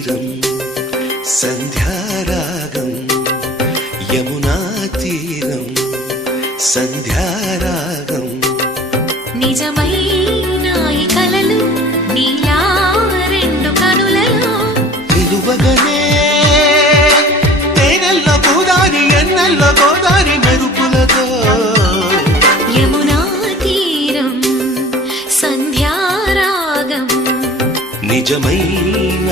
తీరం సంధ్యారాగం యమునా తీరం సంధ్యారాగం నిజమైన ఈ కలలు నీలా రెండు కనులలో నిలువగనే తేనెల్లో గోదారి ఎన్నెల్లో గోదారి మెరుపులతో యమునా తీరం సంధ్యారాగం నిజమైన